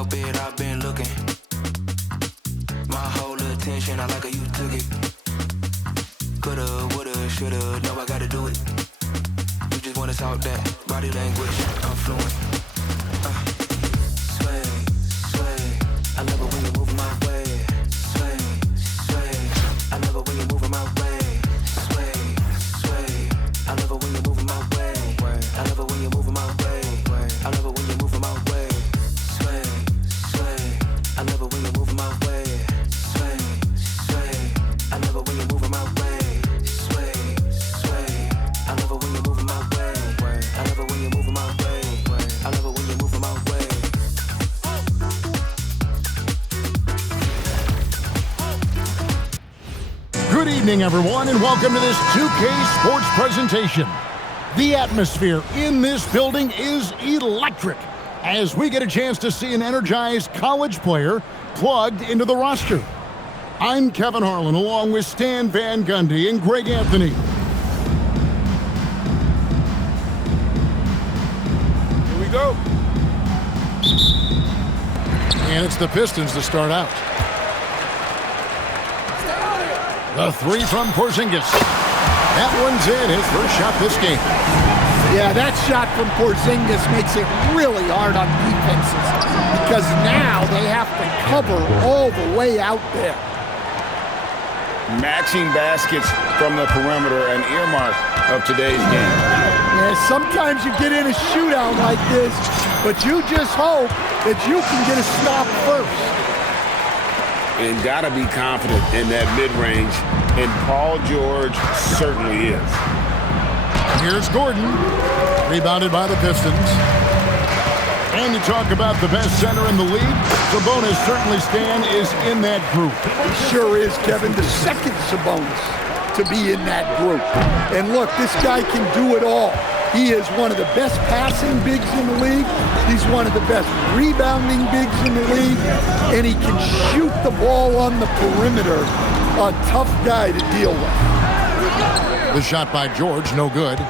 help it, I've been looking. My whole attention, I like how you took it. Coulda, woulda, shoulda, know I gotta do it. You just wanna talk that body language, I'm fluent. Sway, sway, I love it when you move my way. Sway, sway, I love it when you move my way. Sway, sway, I love it when you move my way. I love it when you move my way. I love it when you move my way. Sway, sway, I love it when you move my way. Sway, sway, I love it when you move my way. Sway, sway, I love it when you move my way. I love it when you move my way. I love it when you move my way. Good evening, everyone, and welcome to this 2K Sports presentation. The atmosphere in this building is electric as we get a chance to see an energized college player plugged into the roster. I'm Kevin Harlan along with Stan Van Gundy and Greg Anthony. Here we go. And it's the Pistons to start out. The three from Porzingis. That one's in, his first shot this game. Yeah, that shot from Porzingis makes it really hard on defenses because now they have to cover all the way out there. Matching baskets from the perimeter, an earmark of today's game. Yeah, sometimes you get in a shootout like this, but you just hope that you can get a stop first. And gotta be confident in that mid-range, and Paul George certainly is. Here's Gordon, rebounded by the Pistons. And you talk about the best center in the league, Sabonis certainly, Stan, is in that group. He sure is, Kevin, the second Sabonis to be in that group. And look, this guy can do it all. He is one of the best passing bigs in the league. He's one of the best rebounding bigs in the league. And he can shoot the ball on the perimeter. A tough guy to deal with. The shot by George, no good.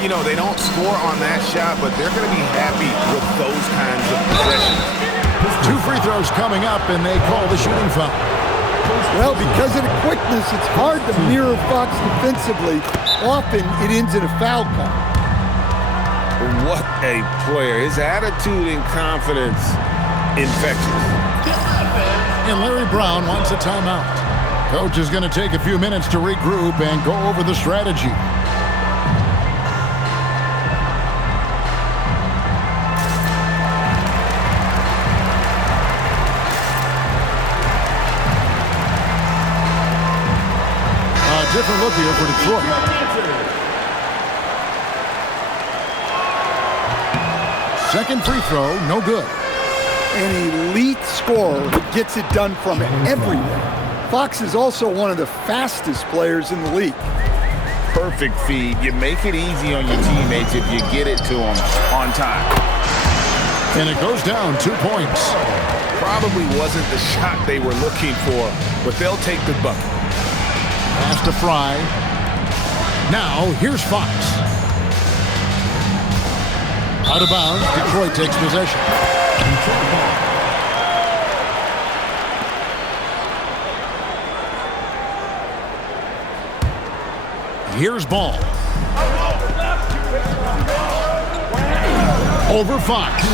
You know, they don't score on that shot, but they're going to be happy with those kinds of possessions. 2 free throws coming up, and they call the shooting foul. Well, because of the quickness, it's hard to mirror Fox defensively. Often, it ends in a foul call. What a player. His attitude and confidence, infectious. And Larry Brown wants a timeout. Coach is going to take a few minutes to regroup and go over the strategy. A different look here for Detroit. Second free throw, no good. An elite scorer who gets it done from everywhere. Fox is also one of the fastest players in the league. Perfect feed. You make it easy on your teammates if you get it to them on time. And it goes down 2 points. Probably wasn't the shot they were looking for, but they'll take the bucket. Pass to Fry. Now, here's Fox. Out of bounds, Detroit takes possession. Here's Ball. Over Fox.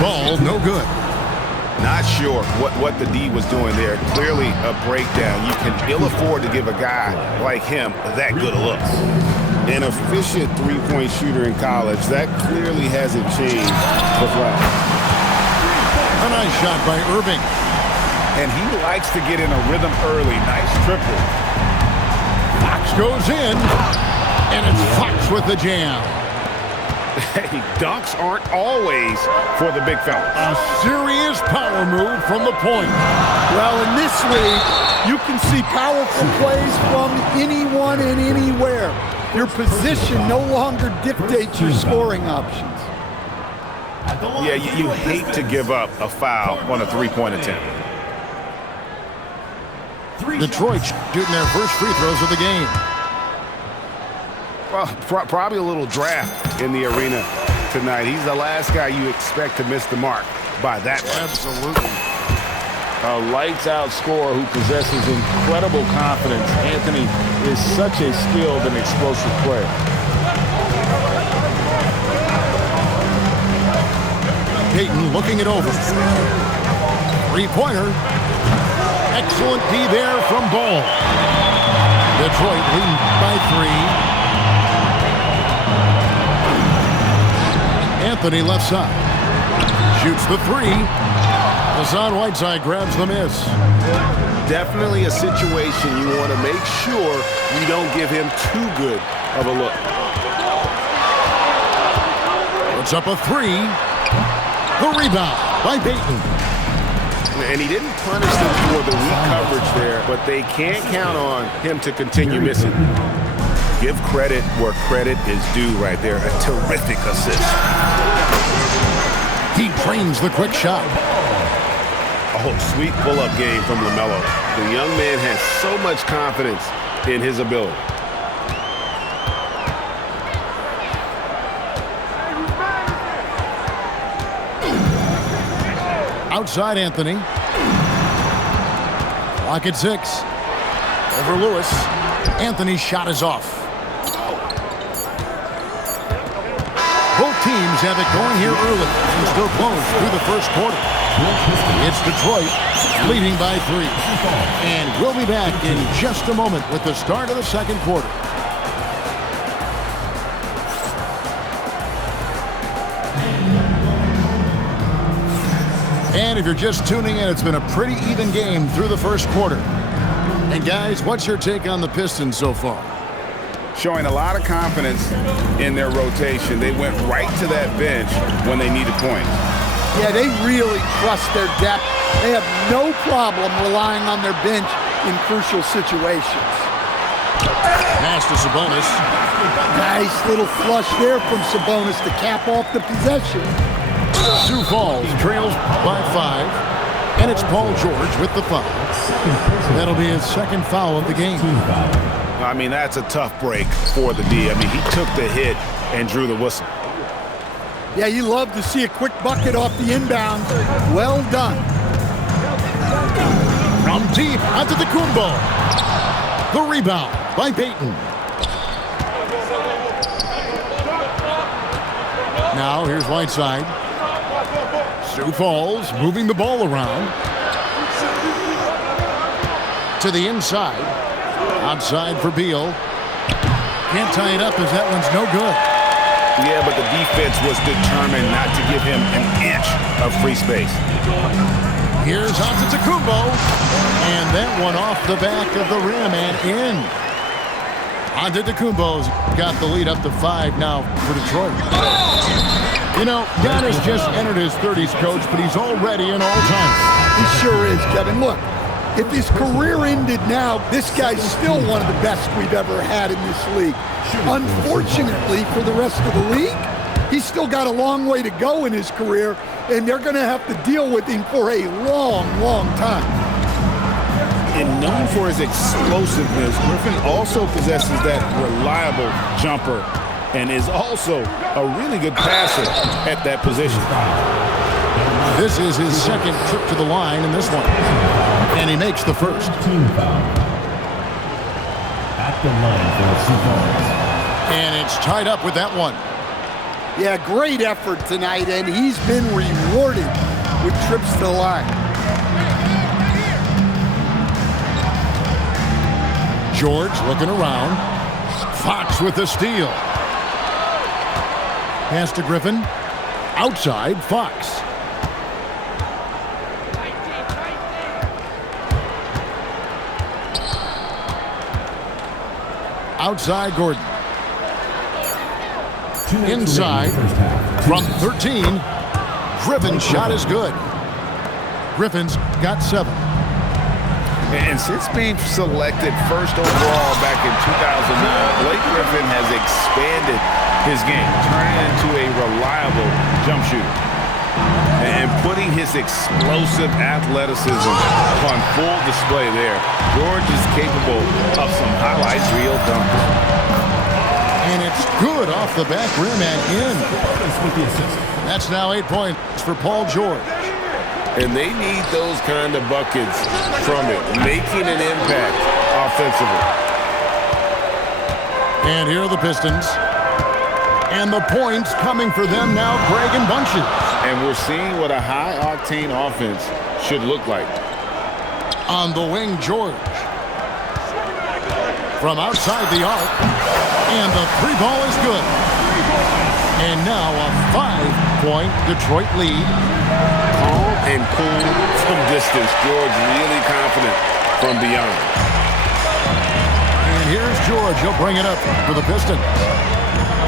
Ball, no good. Not sure what the D was doing there. Clearly a breakdown. You can ill afford to give a guy like him that good of looks. An efficient three-point shooter in college. That clearly hasn't changed for Flash. A nice shot by Irving. And he likes to get in a rhythm early. Nice triple. Fox goes in, and it's Fox with the jam. Hey, dunks aren't always for the big fella. A serious power move from the point. Well, in this league, you can see powerful plays from anyone and anywhere. Your position no longer dictates your scoring options. Yeah, you hate to give up a foul on a three-point attempt. Detroit shooting their first free throws of the game. Well, probably a little draft in the arena tonight. He's the last guy you expect to miss the mark by that much. Absolutely. A lights-out scorer who possesses incredible confidence. Anthony is such a skilled and explosive player. Payton looking it over. Three-pointer. Excellent D there from Ball. Detroit leading by 3. Anthony left side. Shoots the three. Hassan Whiteside grabs the miss. Definitely a situation you want to make sure you don't give him too good of a look. Puts up a three. The rebound by Payton. And he didn't punish them for the weak coverage there, but they can't count on him to continue missing. Give credit where credit is due right there. A terrific assist. He trains the quick shot. Oh, sweet pull-up game from LaMelo. The young man has so much confidence in his ability. Outside Anthony. Clock at 6. Over Lewis. Anthony's shot is off. Both teams have it going here early and still close through the first quarter. It's Detroit leading by 3. And we'll be back in just a moment with the start of the second quarter. And if you're just tuning in, it's been a pretty even game through the first quarter. And guys, what's your take on the Pistons so far? Showing a lot of confidence in their rotation. They went right to that bench when they needed points. Yeah, they really trust their depth. They have no problem relying on their bench in crucial situations. Pass to Sabonis. Nice little flush there from Sabonis to cap off the possession. Sioux Falls trails by 5. And it's Paul George with the foul. That'll be his second foul of the game. I mean, that's a tough break for the D. I mean, he took the hit and drew the whistle. Yeah, you love to see a quick bucket off the inbound. Well done. From deep, Antetokounmpo. The rebound by Payton. Now here's Whiteside. Sioux Falls moving the ball around. To the inside. Outside for Beal. Can't tie it up as that one's no good. Yeah, but the defense was determined not to give him an inch of free space. Here's Antetokounmpo. And that one off the back of the rim and in. Antetokounmpo's got the lead up to 5 now for Detroit. You know, Giannis just entered his 30s, coach, but he's already an all-timer. He sure is, Kevin. Look, if his career ended now, this guy's still one of the best we've ever had in this league. Unfortunately for the rest of the league, he's still got a long way to go in his career, and they're going to have to deal with him for a long, long time. And known for his explosiveness, Griffin also possesses that reliable jumper and is also a really good passer at that position. This is his second trip to the line in this one. And he makes the first. Team foul. At the line for Sioux Falls. And it's tied up with that one. Yeah, great effort tonight, and he's been rewarded with trips to the line. George looking around. Fox with the steal. Pass to Griffin. Outside, Fox. Outside, Gordon. Inside, from 13. Griffin's shot is good. Griffin's got 7. And since being selected first overall back in 2009, Blake Griffin has expanded his game, turning into a reliable jump shooter and putting his explosive athleticism on full display there. George is capable of some highlight reel dunks. And it's good off the back rim and in. That's now 8 points for Paul George. And they need those kind of buckets from it, making an impact offensively. And here are the Pistons. And the points coming for them now, Greg, in bunches. And we're seeing what a high-octane offense should look like. On the wing, George. From outside the arc. And the three ball is good. And now a 5-point Detroit lead. Calm and cool from distance. George really confident from beyond. And here's George. He'll bring it up for the Pistons.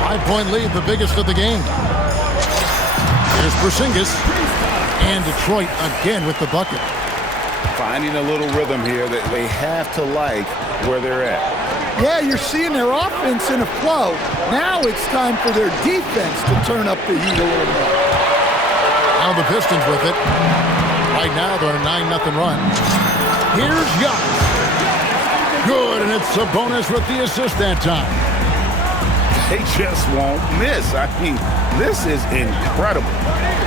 5-point lead, the biggest of the game. Here's Porzingis. And Detroit again with the bucket. Finding a little rhythm here that they have to like where they're at. Yeah, you're seeing their offense in a flow. Now it's time for their defense to turn up the heat a little more. Now the Pistons with it. Right now they're on a 9-0 run. Here's Giannis. Good, and it's Sabonis with the assist that time. They just won't miss. I mean, this is incredible.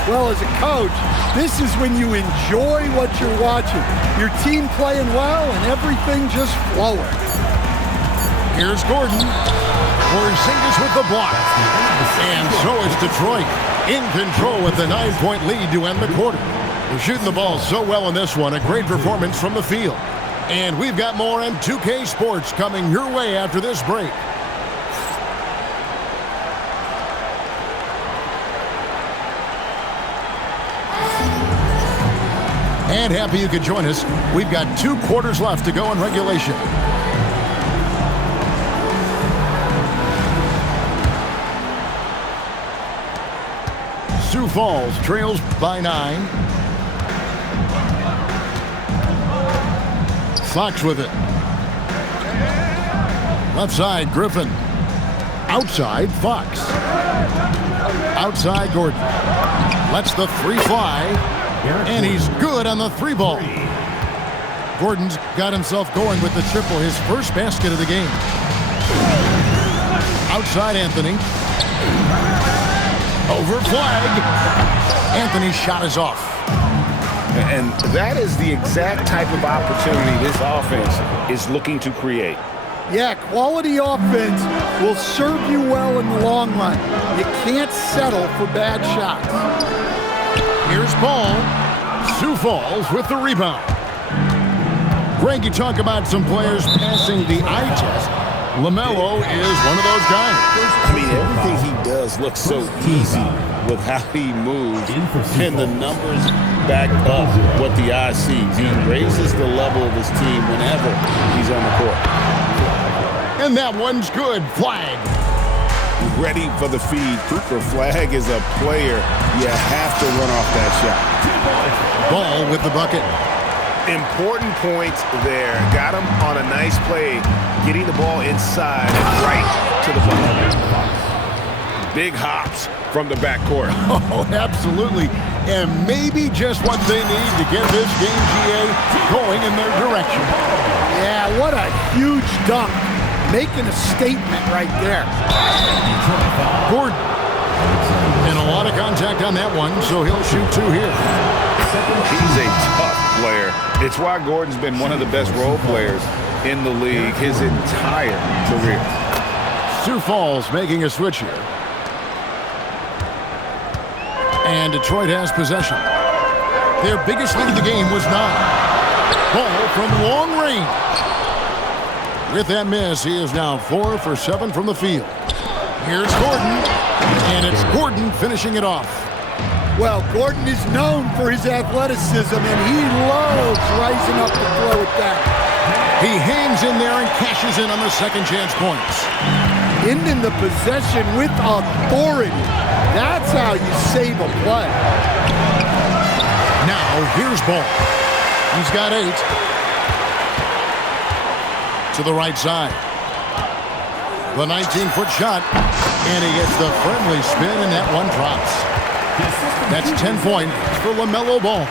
Well, as a coach, this is when you enjoy what you're watching. Your team playing well and everything just flowing. Here's Gordon. Porzingis with the block. And so is Detroit in control with the 9-point lead to end the quarter. They're shooting the ball so well in this one. A great performance from the field. And we've got more on 2K Sports coming your way after this break. And happy you could join us. We've got 2 quarters left to go in regulation. Sioux Falls trails by 9. Fox with it. Left side, Griffin. Outside, Fox. Outside, Gordon. Lets the 3 fly. And he's good on the 3 ball. Gordon's got himself going with the triple, his first basket of the game. Outside Anthony. Over flag. Anthony's shot is off. And that is the exact type of opportunity this offense is looking to create. Yeah, quality offense will serve you well in the long run. You can't settle for bad shots. Here's Ball. Sioux Falls with the rebound. Greg, you talk about some players passing the eye test. LaMelo is one of those guys. I mean, everything he does looks so easy with how he moves, and the numbers back up what the eye sees. He raises the level of his team whenever he's on the court. And that one's good. Flag. Ready for the feed. Cooper Flag is a player. You have to run off that shot. Ball with the bucket. Important point there. Got him on a nice play, getting the ball inside and right to the ball. Big hops from the backcourt. Oh, absolutely. And maybe just what they need to get this game, GA, going in their direction. Yeah, what a huge dunk. Making a statement right there. Gordon. And a lot of contact on that one, so he'll shoot 2 here. He's a tough player. It's why Gordon's been one of the best role players in the league his entire career. Sioux Falls making a switch here. And Detroit has possession. Their biggest lead of the game was 9. Ball from long range. With that miss, he is now 4 for 7 from the field. Here's Gordon, and it's Gordon finishing it off. Well, Gordon is known for his athleticism, and he loves rising up to throw it down. He hangs in there and cashes in on the second chance points. Ending the possession with authority. That's how you save a play. Now, here's Ball. He's got 8. To the right side. The 19-foot shot, and he gets the friendly spin, and that one drops. That's 10 points for LaMelo Ball.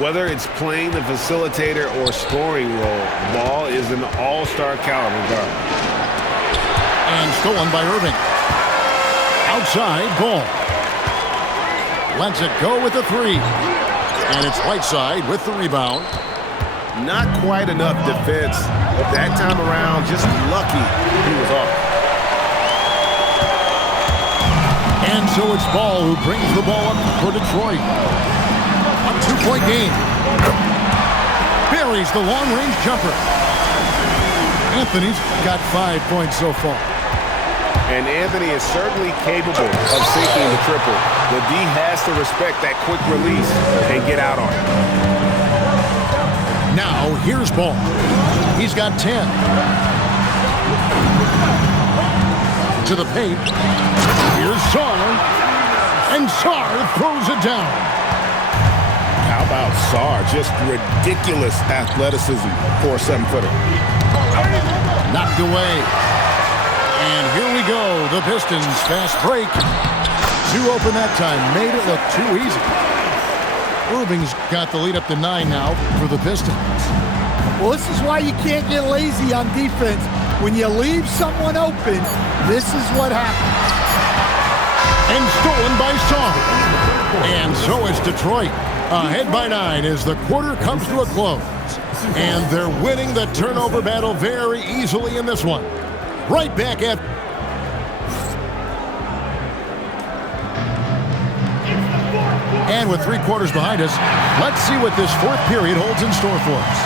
Whether it's playing the facilitator or scoring role, Ball is an all-star caliber guard. And stolen by Irving. Outside, Ball. Lets it go with the 3. And it's Whiteside with the rebound. Not quite enough defense that time around. Just lucky he was off. And so it's Ball who brings the ball up for Detroit. A 2-point game. Buries the long-range jumper. Anthony's got 5 points so far. And Anthony is certainly capable of sinking the triple. The D has to respect that quick release and get out on it. Now, here's Ball. He's got 10. To the paint. Here's Sarr. And Sarr throws it down. How about Sarr? Just ridiculous athleticism for a 7-footer. Knocked away. And here we go. The Pistons fast break. 2 open that time. Made it look too easy. Irving's got the lead up to 9 now for the Pistons. Well, this is why you can't get lazy on defense. When you leave someone open, this is what happens. And stolen by Sarr. And so is Detroit. Ahead by 9 as the quarter comes to a close. And they're winning the turnover battle very easily in this one. Right back at... And with 3 quarters behind us, let's see what this 4th period holds in store for us.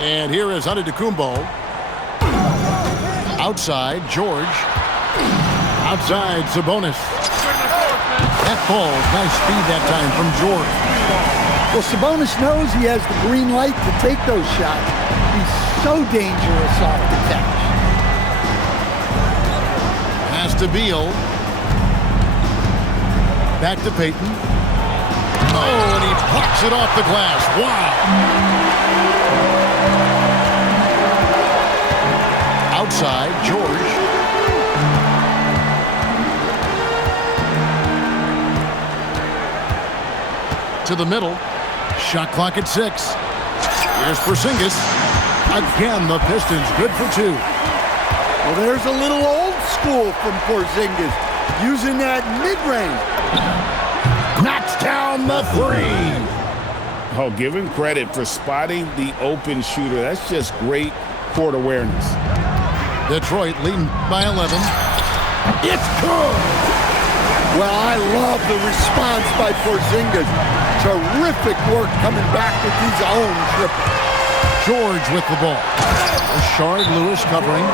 And here is Antetokounmpo. Outside, George. Outside, Sabonis. That ball, nice speed that time from George. Well, Sabonis knows he has the green light to take those shots. He's so dangerous off the catch. Pass to Beal. Back to Payton. Oh, and he plucks it off the glass. Wow. Outside, George. To the middle. Shot clock at 6. Here's Porzingis. Again, the Pistons good for 2. Well, there's a little old school from Porzingis, using that mid-range. Knocks down the 3. Oh, give him credit for spotting the open shooter. That's just great court awareness. Detroit leading by 11. It's good. Well, I love the response by Porzingis. Terrific work coming back with his own triple. George with the ball. Rashard Lewis covering.